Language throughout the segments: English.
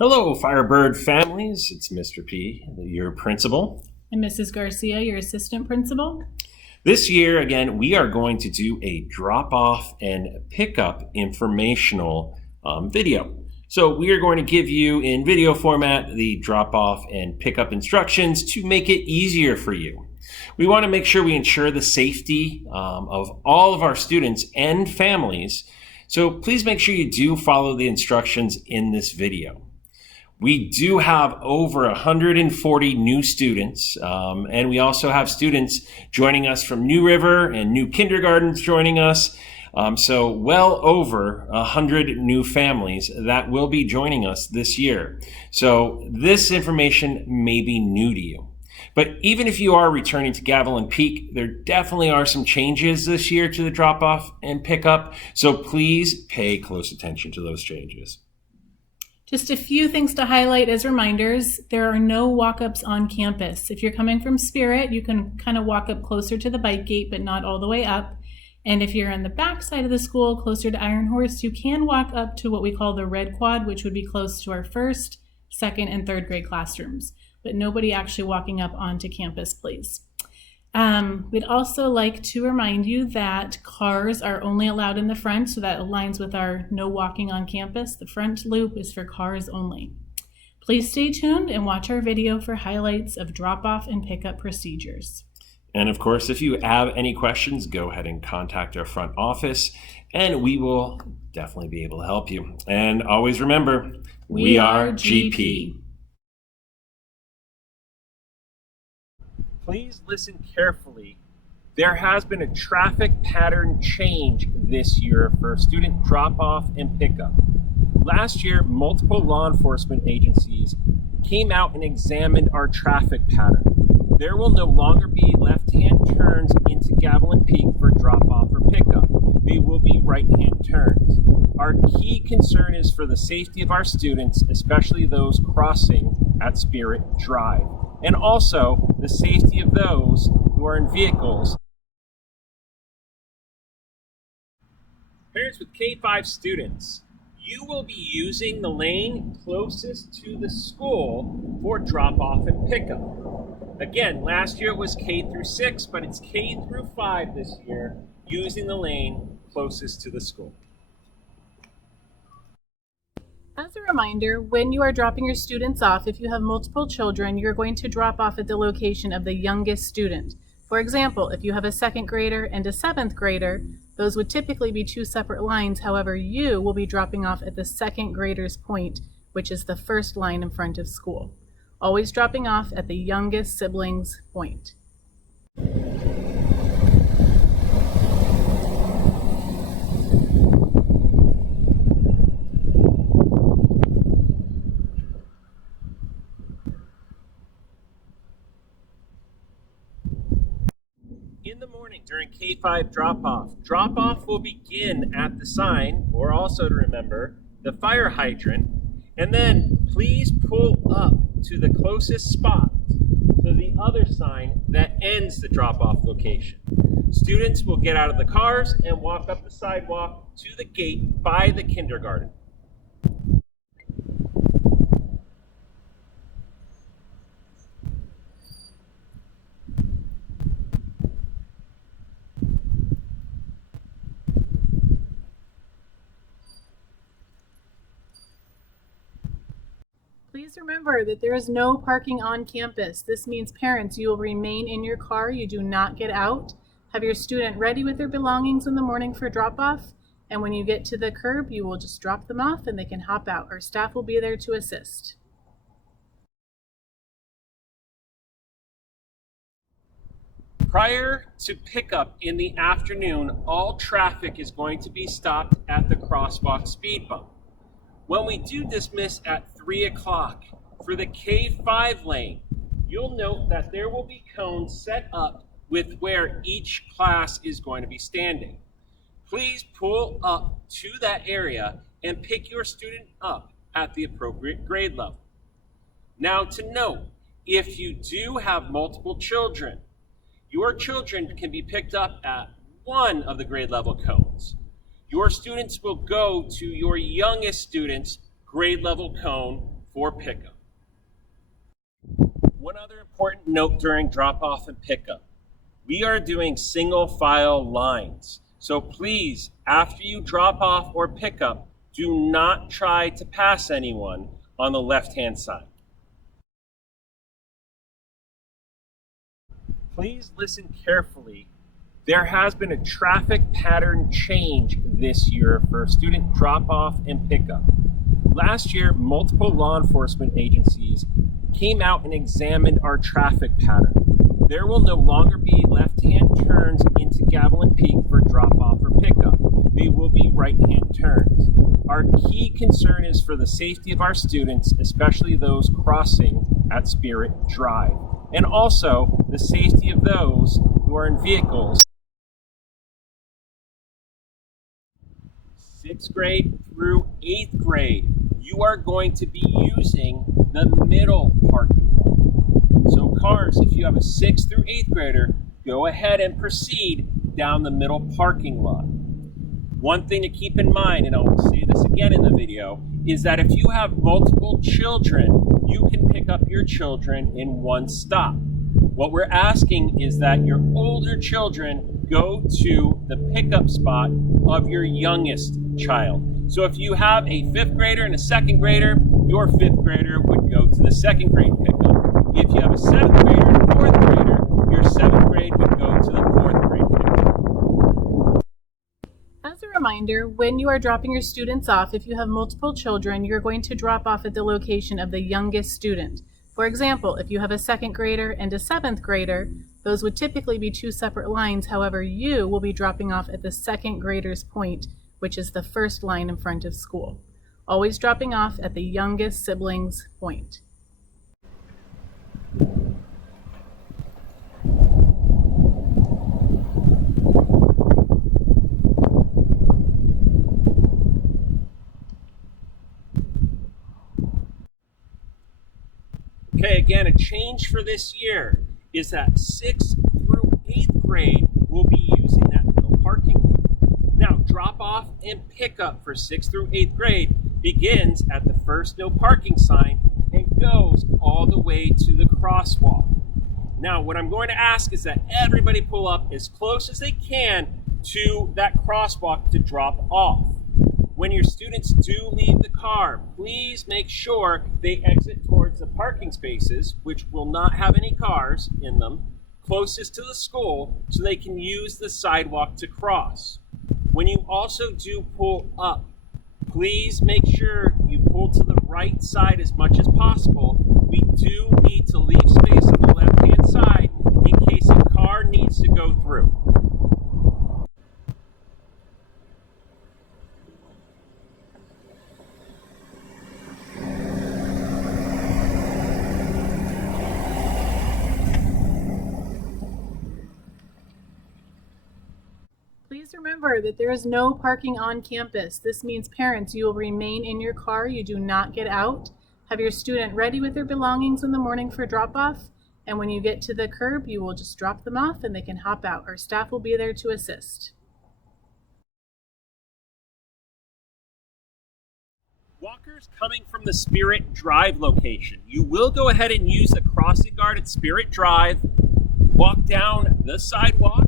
Hello, Firebird families. It's Mr. P, your principal. And Mrs. Garcia, your assistant principal. This year, again, we are going to do a drop-off and pickup informational video. So we are going to give you in video format the drop-off and pickup instructions to make it easier for you. We want to make sure we ensure the safety of all of our students and families. So please make sure you do follow the instructions in this video. We do have over 140 new students, and we also have students joining us from New River and new kindergartens joining us. So well over 100 new families that will be joining us this year. So this information may be new to you. But even if you are returning to Gavilan Peak, there definitely are some changes this year to the drop-off and pickup. So please pay close attention to those changes. Just a few things to highlight as reminders. There are no walk-ups on campus. If you're coming from Spirit, you can kind of walk up closer to the bike gate, but not all the way up. And if you're on the back side of the school, closer to Iron Horse, you can walk up to what we call the red quad, which would be close to our first, second, and third grade classrooms. But nobody actually walking up onto campus, please. We'd also like to remind you that cars are only allowed in the front, so that aligns with our no walking on campus. The front loop is for cars only. Please stay tuned and watch our video for highlights of drop-off and pickup procedures. And of course, if you have any questions, go ahead and contact our front office, and we will definitely be able to help you. And always remember, we are GP. Please listen carefully. There has been a traffic pattern change this year for student drop-off and pickup. Last year, multiple law enforcement agencies came out and examined our traffic pattern. There will no longer be left-hand turns into Gavilan Peak for drop-off or pickup. They will be right-hand turns. Our key concern is for the safety of our students, especially those crossing at Spirit Drive, and also the safety of those who are in vehicles. Parents with K-5 students, you will be using the lane closest to the school for drop-off and pickup. Again, last year it was K through 6, but it's K through 5 this year, using the lane closest to the school. As a reminder, when you are dropping your students off, if you have multiple children, you're going to drop off at the location of the youngest student. For example, if you have a second grader and a seventh grader, those would typically be two separate lines. However, you will be dropping off at the second grader's point, which is the first line in front of school. Always dropping off at the youngest sibling's point. In the morning during K-5 drop-off will begin at the sign, or also to remember, the fire hydrant, and then please pull up to the closest spot to the other sign that ends the drop-off location. Students will get out of the cars and walk up the sidewalk to the gate by the kindergarten. Please remember that there is no parking on campus. This means parents, you will remain in your car. You do not get out. Have your student ready with their belongings in the morning for drop-off. And when you get to the curb, you will just drop them off and they can hop out. Our staff will be there to assist. Prior to pickup in the afternoon, all traffic is going to be stopped at the crosswalk speed bump. When we do dismiss at 3 o'clock for the K-5 lane, you'll note that there will be cones set up with where each class is going to be standing. Please pull up to that area and pick your student up at the appropriate grade level. Now to note, if you do have multiple children, your children can be picked up at one of the grade level cones. Your students will go to your youngest student's grade level cone for pickup. One other important note during drop-off and pickup. We are doing single file lines. So please, after you drop off or pick up, do not try to pass anyone on the left-hand side. Please listen carefully. There has been a traffic pattern change this year for student drop-off and pickup. Last year, multiple law enforcement agencies came out and examined our traffic pattern. There will no longer be left-hand turns into Gavilan Peak for drop-off or pickup. They will be right-hand turns. Our key concern is for the safety of our students, especially those crossing at Spirit Drive, and also the safety of those who are in vehicles. 6th grade through 8th grade, you are going to be using the middle parking lot. So cars, if you have a 6th through 8th grader, go ahead and proceed down the middle parking lot. One thing to keep in mind, and I'll say this again in the video, is that if you have multiple children, you can pick up your children in one stop. What we're asking is that your older children go to the pickup spot of your youngest child. So if you have a 5th grader and a 2nd grader, your 5th grader would go to the 2nd grade pickup. If you have a 7th grader and a 4th grader, your 7th grade would go to the 4th grade pickup. As a reminder, when you are dropping your students off, if you have multiple children, you're going to drop off at the location of the youngest student. For example, if you have a 2nd grader and a 7th grader, those would typically be 2 separate lines. However, you will be dropping off at the 2nd grader's point, which is the first line in front of school. Always dropping off at the youngest sibling's point. Okay, again, a change for this year is that 6th through 8th grade will be using that middle parking lot. Now, drop off and pickup for 6th through 8th grade begins at the first no parking sign and goes all the way to the crosswalk. Now, what I'm going to ask is that everybody pull up as close as they can to that crosswalk to drop off. When your students do leave the car, please make sure they exit towards the parking spaces, which will not have any cars in them, closest to the school, so they can use the sidewalk to cross. When you also do pull up, please make sure you pull to the right side as much as possible. We do need to leave space on the left-hand side in case a car needs to go through. Please remember that there is no parking on campus. This means parents, you will remain in your car. You do not get out. Have your student ready with their belongings in the morning for drop-off. And when you get to the curb, you will just drop them off and they can hop out. Our staff will be there to assist. Walkers coming from the Spirit Drive location, you will go ahead and use the crossing guard at Spirit Drive, walk down the sidewalk,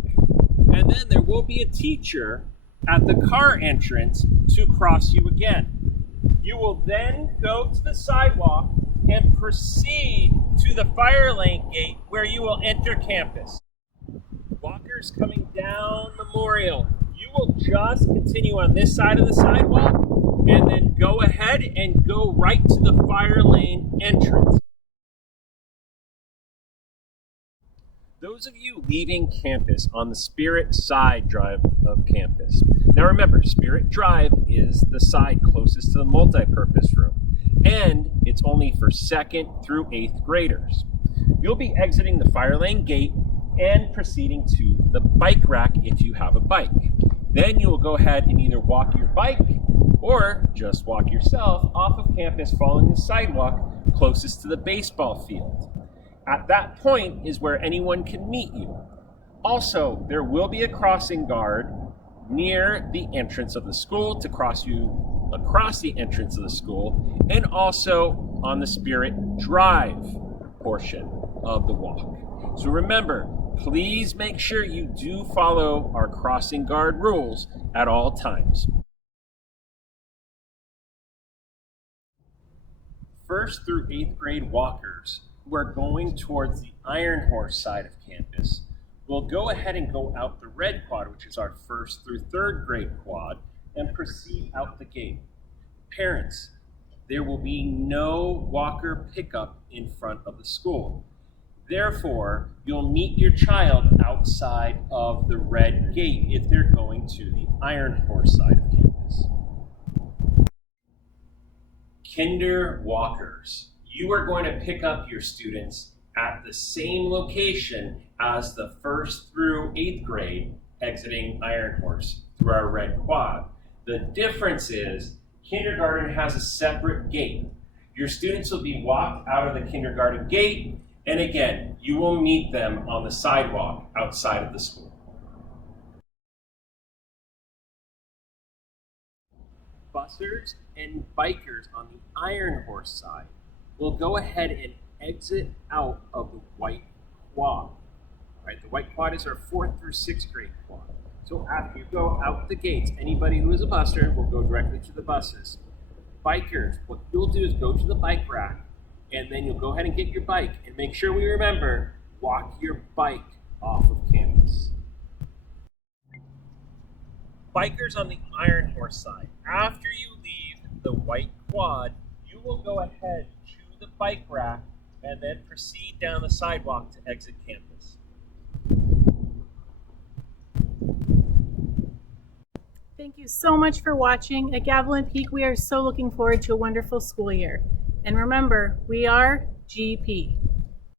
and then there will be a teacher at the car entrance to cross you again. You will then go to the sidewalk and proceed to the fire lane gate where you will enter campus. Walkers coming down Memorial, you will just continue on this side of the sidewalk and then go ahead and go right to the fire lane entrance. Those of you leaving campus on the Spirit side drive of campus. Now remember, Spirit Drive is the side closest to the multi-purpose room, and it's only for 2nd through 8th graders. You'll be exiting the fire lane gate and proceeding to the bike rack if you have a bike. Then you will go ahead and either walk your bike or just walk yourself off of campus following the sidewalk closest to the baseball field. At that point is where anyone can meet you. Also, there will be a crossing guard near the entrance of the school to cross you across the entrance of the school, and also on the Spirit Drive portion of the walk. So remember, please make sure you do follow our crossing guard rules at all times. First through 8th grade walkers who are going towards the Iron Horse side of campus will go ahead and go out the red quad, which is our 1st through 3rd grade quad, and proceed out the gate. Parents, there will be no walker pickup in front of the school. Therefore, you'll meet your child outside of the red gate if they're going to the Iron Horse side of campus. Kinder walkers, you are going to pick up your students at the same location as the 1st through 8th grade exiting Iron Horse through our red quad. The difference is kindergarten has a separate gate. Your students will be walked out of the kindergarten gate, and again, you will meet them on the sidewalk outside of the school. Bussers and bikers on the Iron Horse side will go ahead and exit out of the white quad. Right, the white quad is our 4th through 6th grade quad. So after you go out the gates, anybody who is a busser will go directly to the buses. Bikers, what you'll do is go to the bike rack, and then you'll go ahead and get your bike, and make sure we remember, walk your bike off of campus. Bikers on the Iron Horse side, after you leave the white quad, you will go ahead to the bike rack and then proceed down the sidewalk to exit campus. Thank you so much for watching. At Gavilan Peak, we are so looking forward to a wonderful school year. And remember, we are GP.